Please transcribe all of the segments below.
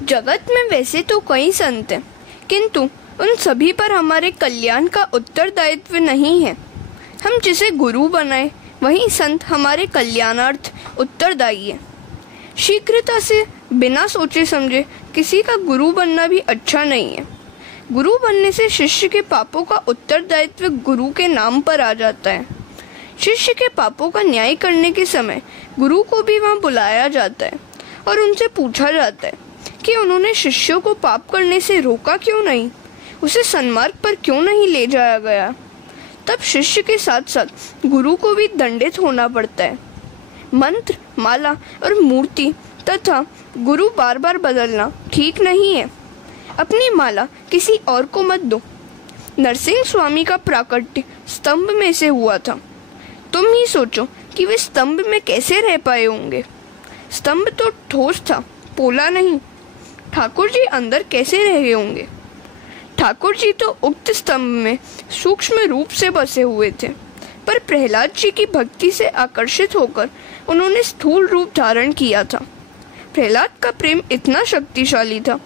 जगत में वैसे तो कई संत हैं, किंतु उन सभी पर हमारे कल्याण का उत्तरदायित्व नहीं है। हम जिसे गुरु बनाए वही संत हमारे कल्याणार्थ उत्तरदायी है। शीघ्रता से बिना सोचे समझे किसी का गुरु बनना भी अच्छा नहीं है। गुरु बनने से शिष्य के पापों का उत्तरदायित्व गुरु के नाम पर आ जाता है। शिष्य के पापों का न्याय करने के समय गुरु को भी वहां बुलाया जाता है और उनसे पूछा जाता है कि उन्होंने शिष्यों को पाप करने से रोका क्यों नहीं, उसे सन्मार्ग पर क्यों नहीं ले जाया गया। तब शिष्य के साथ साथ गुरु को भी दंडित होना पड़ता है। मंत्र, माला और मूर्ति तथा गुरु बार बार बदलना ठीक नहीं है। अपनी माला किसी और को मत दो। नरसिंह स्वामी का प्राकट्य स्तंभ में से हुआ था। तुम ही सोचो कि वे स्तंभ में कैसे रह पाए होंगे। स्तंभ तो ठोस था, पोला नहीं। ठाकुर जी अंदर कैसे रहे होंगे। ठाकुर जी तो उक्त स्तंभ में सूक्ष्म रूप से बसे हुए थे, पर प्रहलाद जी की भक्ति से आकर्षित होकर उन्होंने स्थूल रूप धारण किया था। प्रहलाद का प्रेम इतना शक्तिशाली था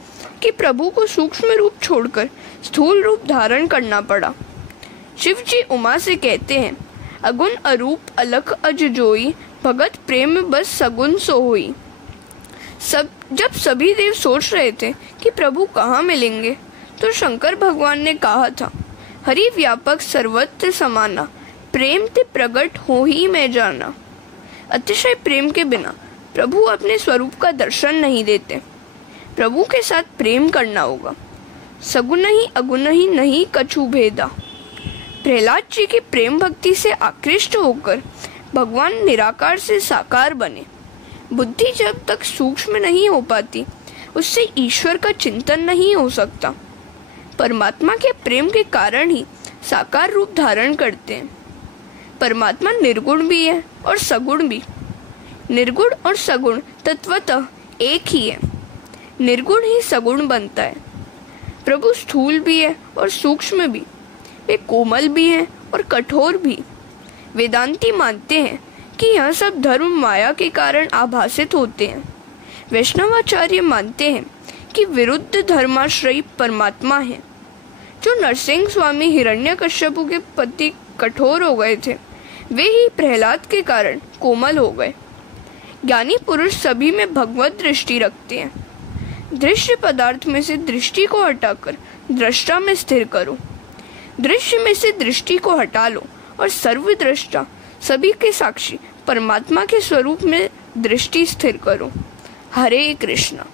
कि प्रभु को सूक्ष्म रूप छोड़कर स्थूल रूप धारण करना पड़ा। शिव जी उमा से कहते हैं, अगुण अरूप अलख अज जोई, भगत प्रेम बस सगुन सो होई। जब सभी देव सोच रहे थे कि प्रभु कहाँ मिलेंगे, तो शंकर भगवान ने कहा था, हरि व्यापक सर्वत्र समाना, प्रेम ते प्रगट हो ही मैं जाना। अतिशय प्रेम के बिना प्रभु अपने स्वरूप का दर्शन नहीं देते। प्रभु के साथ प्रेम करना होगा। सगुन ही अगुण ही नहीं कछु भेदा। प्रहलाद जी की प्रेम भक्ति से आकृष्ट होकर भगवान निराकार से साकार बने। बुद्धि जब तक सूक्ष्म नहीं हो पाती, उससे ईश्वर का चिंतन नहीं हो सकता। परमात्मा के प्रेम के कारण ही साकार रूप धारण करते हैं। परमात्मा निर्गुण भी है और सगुण भी। निर्गुण और सगुण तत्वतः एक ही है। निर्गुण ही सगुण बनता है। प्रभु स्थूल भी है और सूक्ष्म भी। वे कोमल भी हैं और कठोर भी। वेदांती मानते हैं कि यह सब धर्म माया के कारण आभासित होते हैं। वैष्णवाचार्य मानते हैं कि विरुद्ध धर्माश्रयी परमात्मा है। जो नरसिंह स्वामी हिरण्यकश्यपु के पति कठोर हो गए थे, वे ही प्रहलाद के कारण कोमल हो गए। ज्ञानी पुरुष सभी में भगवत दृष्टि रखते हैं। दृश्य पदार्थ में से दृष्टि को हटाकर दृष्टा में स्थिर करो। दृश्य में से दृष्टि को हटा लो और सर्वद्रष्टा, सभी के साक्षी परमात्मा के स्वरूप में दृष्टि स्थिर करो। हरे कृष्णा।